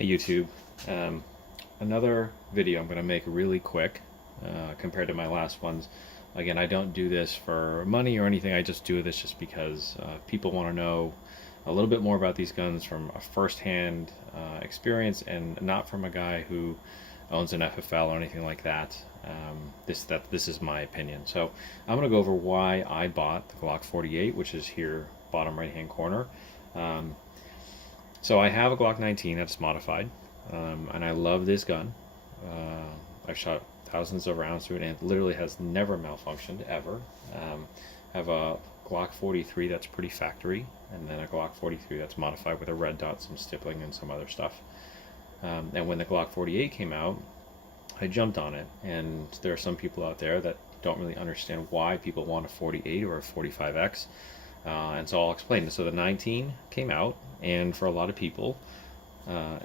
Hey YouTube, another video I'm going to make really quick compared to my last ones. Again, I don't do this for money or anything, I just do this just because people want to know a little bit more about these guns from a first-hand experience and not from a guy who owns an FFL or anything like that. This is my opinion. So I'm going to go over why I bought the Glock 48, which is here, bottom right-hand corner. So I have a Glock 19 that's modified, and I love this gun. I've shot thousands of rounds through it, and it literally has never malfunctioned, ever. I have a Glock 43 that's pretty factory, and then a Glock 43 that's modified with a red dot, some stippling, and some other stuff. And when the Glock 48 came out, I jumped on it, and there are some people out there that don't really understand why people want a 48 or a 45X. And so I'll explain. So the 19 came out, and for a lot of people,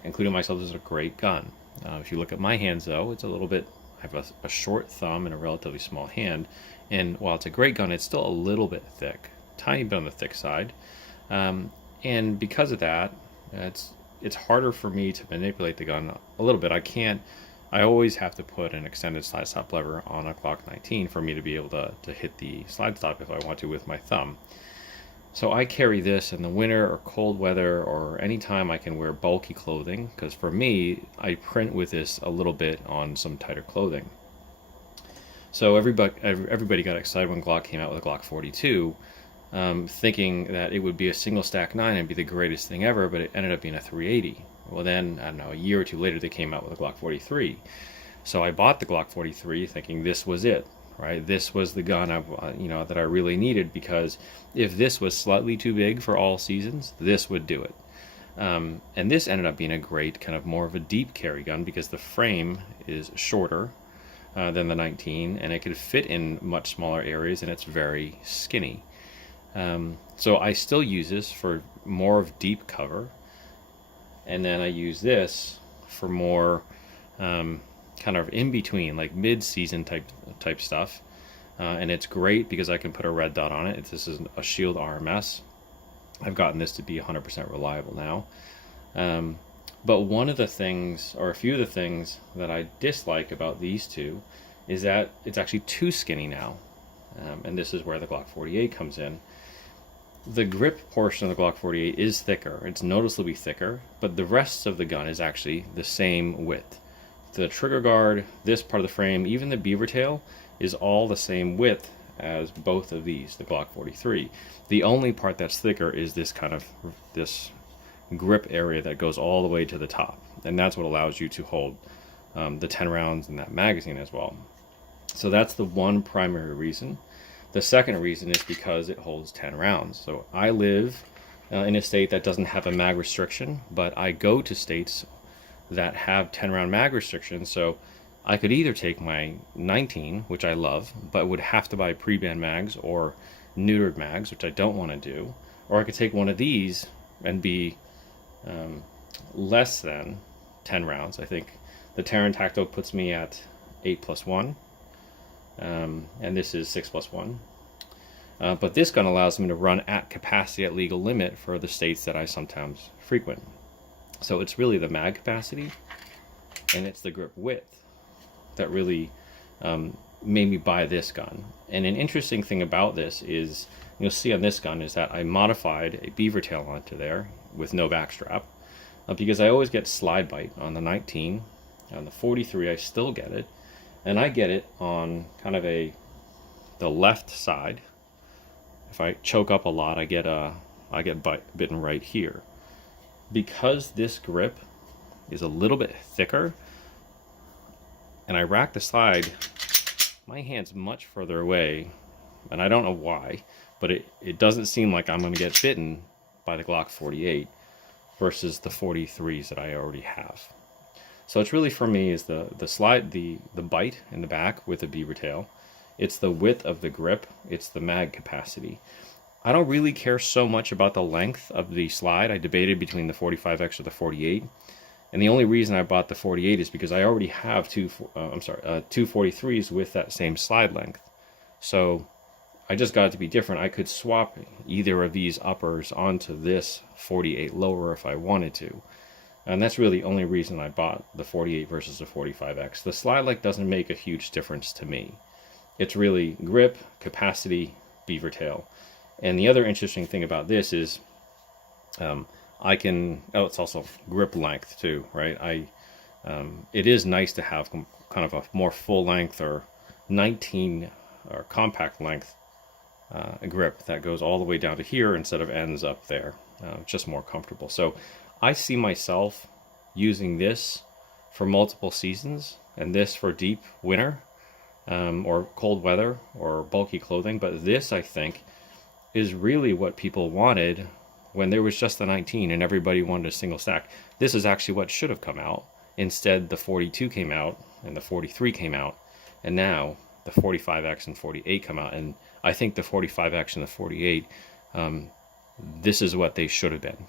including myself, this is a great gun. If you look at my hands, though, it's a little bit, I have a short thumb and a relatively small hand, and while it's a great gun, it's still a little bit thick, tiny bit on the thick side, and because of that, it's harder for me to manipulate the gun a little bit. I always have to put an extended slide stop lever on a Glock 19 for me to be able to hit the slide stop if I want to with my thumb. So I carry this in the winter or cold weather or anytime I can wear bulky clothing, because for me, I print with this a little bit on some tighter clothing. So everybody got excited when Glock came out with a Glock 42, thinking that it would be a single stack 9 and be the greatest thing ever, but it ended up being a 380. Well then, I don't know, a year or two later they came out with a Glock 43. So I bought the Glock 43 thinking this was it. Right, this was the gun that I really needed, because if this was slightly too big for all seasons, this would do it. And this ended up being a great kind of more of a deep carry gun because the frame is shorter than the 19, and it could fit in much smaller areas, and it's very skinny. So I still use this for more of deep cover, and then I use this for more kind of in between, like mid-season type stuff, and it's great because I can put a red dot on it. This is a Shield RMS. I've gotten this to be 100% reliable now, but one of the things, or a few of the things that I dislike about these two, is that it's actually too skinny now, and this is where the Glock 48 comes in. The grip portion of the Glock 48 is thicker, it's noticeably thicker, but the rest of the gun is actually the same width. The trigger guard, this part of the frame, even the beaver tail is all the same width as both of these, the Glock 43. The only part that's thicker is this this grip area that goes all the way to the top, and that's what allows you to hold the 10 rounds in that magazine as well. So that's the one primary reason. The second reason is because it holds 10 rounds. So I live in a state that doesn't have a mag restriction, but I go to states that have 10 round mag restrictions, so I could either take my 19, which I love, but would have to buy pre-band mags or neutered mags, which I don't want to do, or I could take one of these and be less than 10 rounds. I think the Terran Tacto puts me at 8+1, and this is 6+1. But this gun allows me to run at capacity at legal limit for the states that I sometimes frequent. So it's really the mag capacity and it's the grip width that really made me buy this gun. And an interesting thing about this is, you'll see on this gun, is that I modified a beaver tail onto there with no backstrap, because I always get slide bite on the 19. On the 43 I still get it, and I get it on kind of the left side. If I choke up a lot, I get bitten right here. Because this grip is a little bit thicker and I rack the slide, my hand's much further away, and I don't know why, but it doesn't seem like I'm going to get bitten by the Glock 48 versus the 43s that I already have. So it's really, for me, is the slide, the bite in the back with the beaver tail. It's the width of the grip, it's the mag capacity. I don't really care so much about the length of the slide. I debated between the 45X or the 48, and the only reason I bought the 48 is because I already have two 43s with that same slide length. So I just got it to be different. I could swap either of these uppers onto this 48 lower if I wanted to. And that's really the only reason I bought the 48 versus the 45X. The slide light doesn't make a huge difference to me. It's really grip, capacity, beaver tail. And the other interesting thing about this is I can, oh, it's also grip length too, right? It is nice to have kind of a more full length or 19 or compact length grip that goes all the way down to here instead of ends up there. Just more comfortable. So I see myself using this for multiple seasons and this for deep winter or cold weather or bulky clothing. But this, I think, is really what people wanted when there was just the 19 and everybody wanted a single stack. This is actually what should have come out. Instead, the 42 came out and the 43 came out, and now the 45X and 48 come out. And I think the 45X and the 48, this is what they should have been.